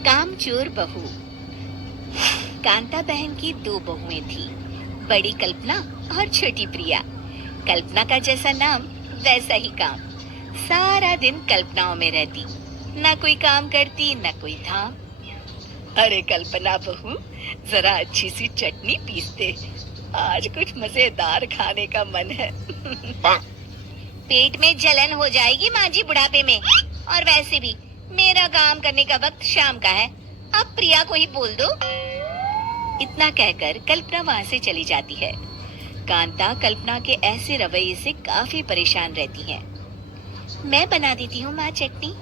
कामचोर बहू। कांता बहन की दो बहुएं थी, बड़ी कल्पना और छोटी प्रिया। कल्पना का जैसा नाम वैसा ही काम। सारा दिन कल्पनाओं में रहती, ना कोई काम करती न कोई धाम। अरे कल्पना बहू, जरा अच्छी सी चटनी पीस दे, आज कुछ मजेदार खाने का मन है। पेट में जलन हो जाएगी माँ जी बुढ़ापे में, और वैसे भी मेरा काम करने का वक्त शाम का है, अब प्रिया को ही बोल दो। इतना कहकर कल्पना वहाँ से चली जाती है। कांता कल्पना के ऐसे रवैये से काफी परेशान रहती है। मैं बना देती हूँ माँ चटनी,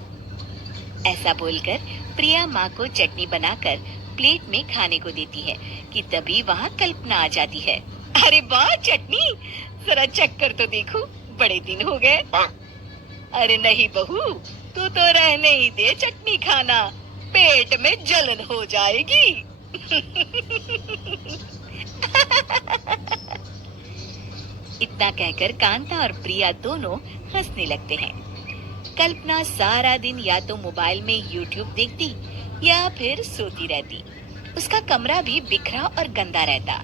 ऐसा बोलकर प्रिया माँ को चटनी बनाकर प्लेट में खाने को देती है कि तभी वहाँ कल्पना आ जाती है। अरे वाह चटनी, जरा चख कर तो देखो, बड़े दिन हो गए। अरे नहीं बहू, तू तो रहने ही दे चटनी खाना, पेट में जलन हो जाएगी। इतना कहकर कांता और प्रिया दोनों हंसने लगते हैं। कल्पना सारा दिन या तो मोबाइल में यूट्यूब देखती या फिर सोती रहती। उसका कमरा भी बिखरा और गंदा रहता।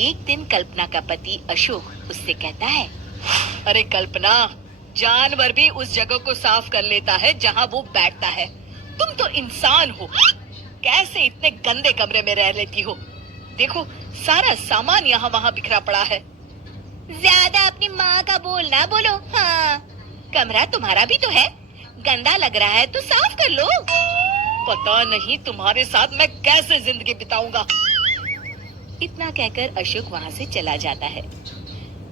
एक दिन कल्पना का पति अशोक उससे कहता है, अरे कल्पना, जानवर भी उस जगह को साफ कर लेता है जहाँ वो बैठता है, तुम तो इंसान हो, कैसे इतने गंदे कमरे में रह लेती हो? देखो सारा सामान यहाँ वहाँ बिखरा पड़ा है। ज्यादा अपनी माँ का बोल ना बोलो। हाँ, कमरा तुम्हारा भी तो है, गंदा लग रहा है तो साफ कर लो। पता नहीं तुम्हारे साथ मैं कैसे जिंदगी बिताऊंगा। इतना कहकर अशोक वहाँ से चला जाता है।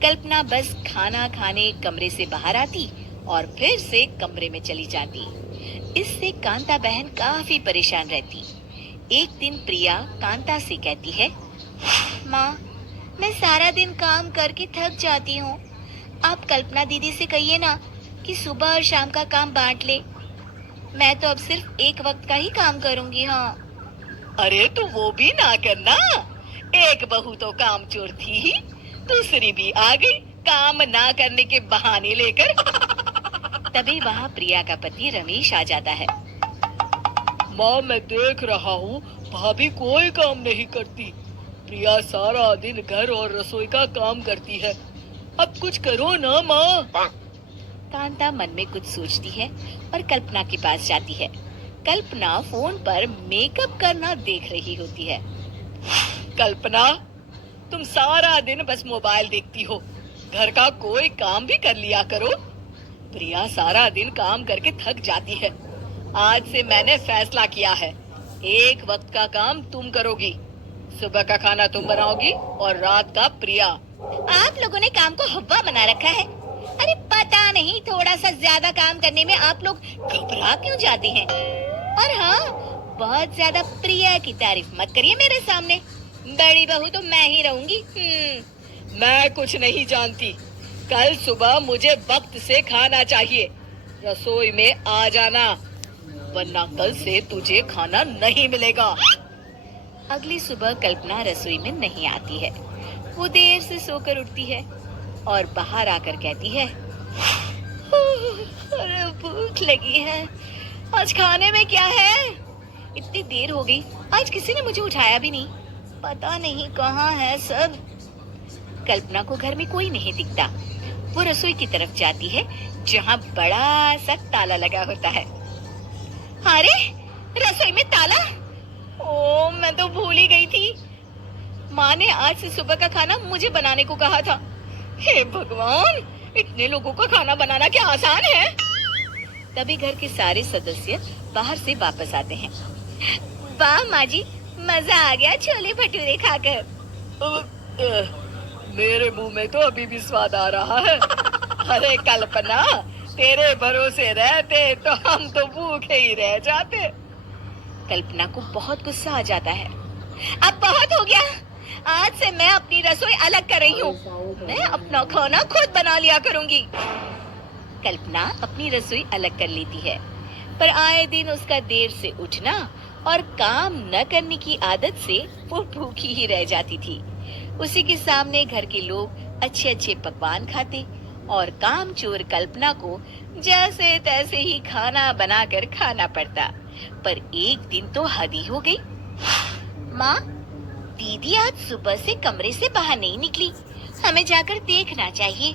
कल्पना बस खाना खाने कमरे से बाहर आती और फिर से कमरे में चली जाती। इससे कांता बहन काफी परेशान रहती। एक दिन प्रिया कांता से कहती है, माँ, मैं सारा दिन काम करके थक जाती हूँ, आप कल्पना दीदी से कहिए ना कि सुबह और शाम का काम बांट ले। मैं तो अब सिर्फ एक वक्त का ही काम करूँगी। हाँ। अरे तो वो भी ना करना, एक बहू तो काम चोर थी ही, दूसरी भी आ गई काम ना करने के बहाने लेकर। तभी वहाँ प्रिया का पति रमेश आ जाता है। माँ, मैं देख रहा हूँ भाभी कोई काम नहीं करती, प्रिया सारा दिन घर और रसोई का काम करती है, अब कुछ करो ना माँ। कांता मन में कुछ सोचती है और कल्पना के पास जाती है। कल्पना फोन पर मेकअप करना देख रही होती है। कल्पना, तुम सारा दिन बस मोबाइल देखती हो, घर का कोई काम भी कर लिया करो। प्रिया सारा दिन काम करके थक जाती है, आज से मैंने फैसला किया है, एक वक्त का काम तुम करोगी, सुबह का खाना तुम बनाओगी और रात का प्रिया। आप लोगों ने काम को हवा बना रखा है। अरे पता नहीं थोड़ा सा ज्यादा काम करने में आप लोग घबरा क्यों जाते हैं। और हाँ, बहुत ज्यादा प्रिया की तारीफ मत करिए मेरे सामने, बड़ी बहू तो मैं ही रहूंगी। मैं कुछ नहीं जानती, कल सुबह मुझे वक्त से खाना चाहिए, रसोई में आ जाना, वरना कल से तुझे खाना नहीं मिलेगा। अगली सुबह कल्पना रसोई में नहीं आती है। वो देर से सोकर उठती है और बाहर आकर कहती है, अरे भूख लगी है, आज खाने में क्या है? इतनी देर हो गई, आज किसी ने मुझे उठाया भी नहीं, पता नहीं कहाँ है सब। कल्पना को घर में कोई नहीं दिखता। वो रसोई की तरफ जाती है जहाँ बड़ा सा ताला लगा होता है। अरे रसोई में ताला, ओ मैं तो भूल ही गई थी। माँ ने आज से सुबह का खाना मुझे बनाने को कहा था। हे भगवान, इतने लोगों का खाना बनाना क्या आसान है? तभी घर के सारे सदस्य बाहर से वापस आते हैं। वाह माँ जी, मजा आ गया छोले भटूरे खाकर। मेरे मुंह में तो अभी भी स्वाद आ रहा है। अरे कल्पना, तेरे भरोसे रहते तो हम तो भूखे ही रह जाते। कल्पना को बहुत गुस्सा आ जाता है। अब बहुत हो गया, आज से मैं अपनी रसोई अलग कर रही हूँ, मैं अपना खाना खुद बना लिया करूँगी। कल्पना अपनी रसोई अलग कर लेती है, पर आए दिन उसका देर से उठना और काम न करने की आदत से वो भूखी ही रह जाती थी। उसी के सामने घर के लोग अच्छे अच्छे पकवान खाते और कामचोर कल्पना को जैसे तैसे ही खाना बनाकर खाना पड़ता। पर एक दिन तो हद ही हो गई। माँ, दीदी आज सुबह से कमरे से बाहर नहीं निकली, हमें जाकर देखना चाहिए।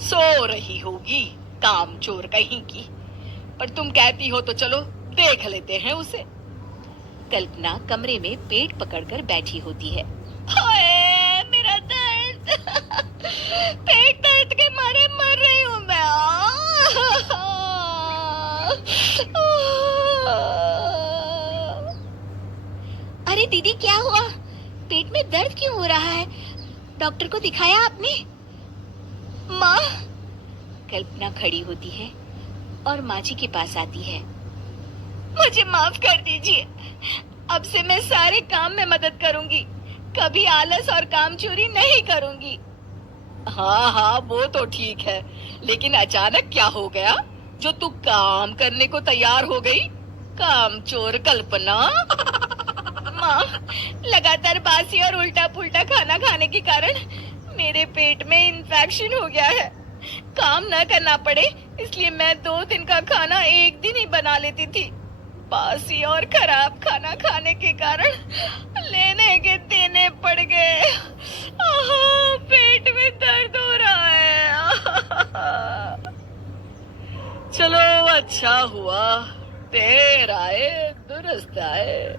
सो रही होगी कामचोर कहीं की। पर तुम कहती हो तो चलो देख लेते हैं उसे। कल्पना कमरे में पेट पकड़कर बैठी होती है। हाय मेरा दर्द पेट दर्द के मारे मर रही हूँ मैं। अरे दीदी, क्या हुआ? पेट में दर्द क्यों हो रहा है? डॉक्टर को दिखाया आपने? माँ, कल्पना खड़ी होती है और माँ जी के पास आती है। मुझे माफ कर दीजिए, अब से मैं सारे काम में मदद करूंगी, कभी आलस और काम चोरी नहीं करूंगी। हाँ हाँ, वो तो ठीक है, लेकिन अचानक क्या हो गया जो तू काम करने को तैयार हो गई? कामचोर कल्पना। माँ, लगातार बासी और उल्टा पुल्टा खाना खाने के कारण मेरे पेट में इन्फेक्शन हो गया है। काम न करना पड़े इसलिए मैं 2 दिन का खाना एक दिन ही बना लेती थी। बासी और खराब खाना खाने के कारण लेने के देने पड़ गए। पेट में दर्द हो रहा है। चलो अच्छा हुआ, देर आए दुरुस्त आए।